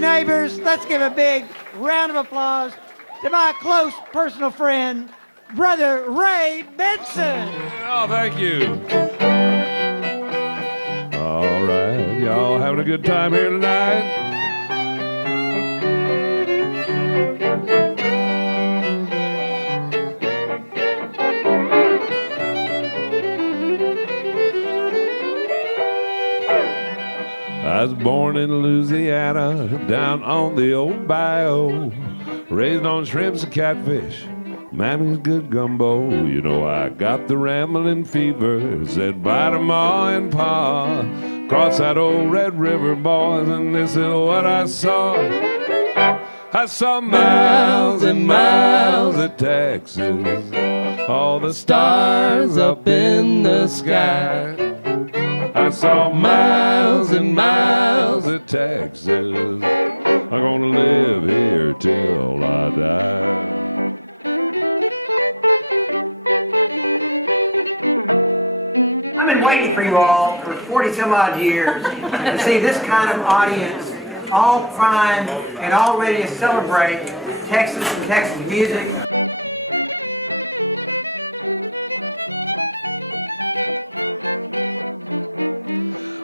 neighbors. Let's give a big round of applause to my close personal friend, Brother Ray Benson. Oh, thank you. All right, y'all having a good time here tonight? I was born in Louisiana, down on the old bayou, raised on shrimps and catfish, Mammy's good gumbo. You know I got the rambling fever, said bye to Ma and Pa, cross that old Red River, boys, and this is what I saw. I saw miles and miles of Texas, all the stars up in the sky. I saw miles and miles of Texas. I'm gonna live here till I die. I've been waiting for you all for 40 some odd years to see this kind of audience, all primed and all ready to celebrate Texas and Texas music.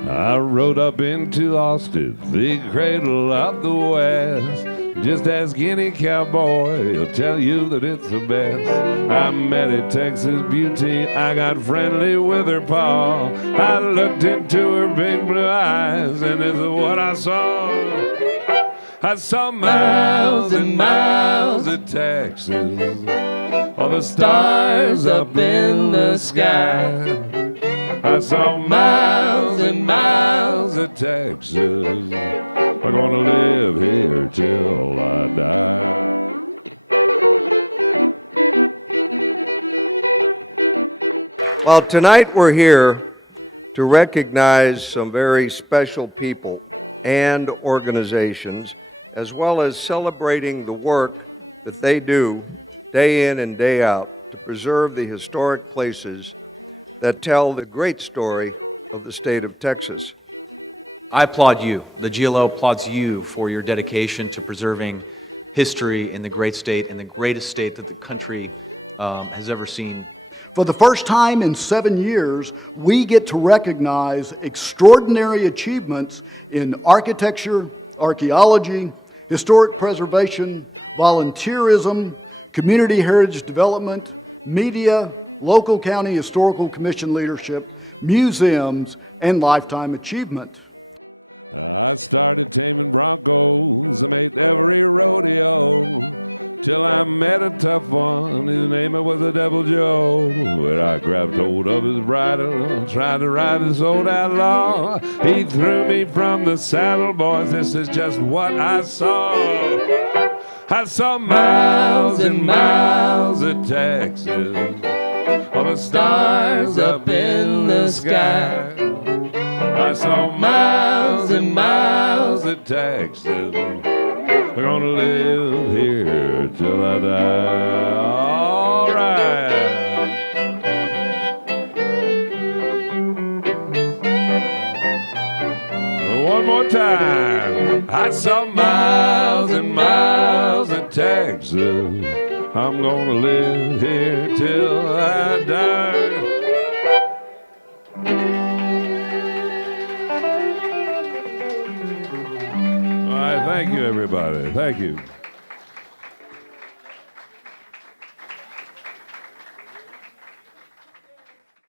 I rode up into Austin, the cradle of the West. Just ask any cowboy, he'll tell you that it's the best. I met a Texas beauty, I got friendly with her paw. I looked into her big blue eyes, and this is what I saw. I saw miles and miles of Texas, all the stars up in the sky. I saw miles and miles of Texas. I'm gonna live here till I die. Well, tonight we're here to recognize some very special people and organizations, as well as celebrating the work that they do day in and day out to preserve the historic places that tell the great story of the state of Texas. I applaud you. The GLO applauds you for your dedication to preserving history in the great state and the greatest state that the country has ever seen. For the first time in 7 years, we get to recognize extraordinary achievements in architecture, archaeology, historic preservation, volunteerism, community heritage development, media, local county historical commission leadership, museums, and lifetime achievement. I started taming broncos, I made every rodeo, till I met a tough one, his name was the Devil Joe. When I grabbed hold of his bridle, tried to ride this old outlaw, he threw me from the saddle, boys, this is just what I saw. I saw miles and miles of Texas, all the stars up in the sky. I saw miles and miles of Texas. We're gonna live here till I die. All right. One more time. I saw miles and miles of Texas. I'm gonna live here till I die. All right, thank you, everybody. Thank you.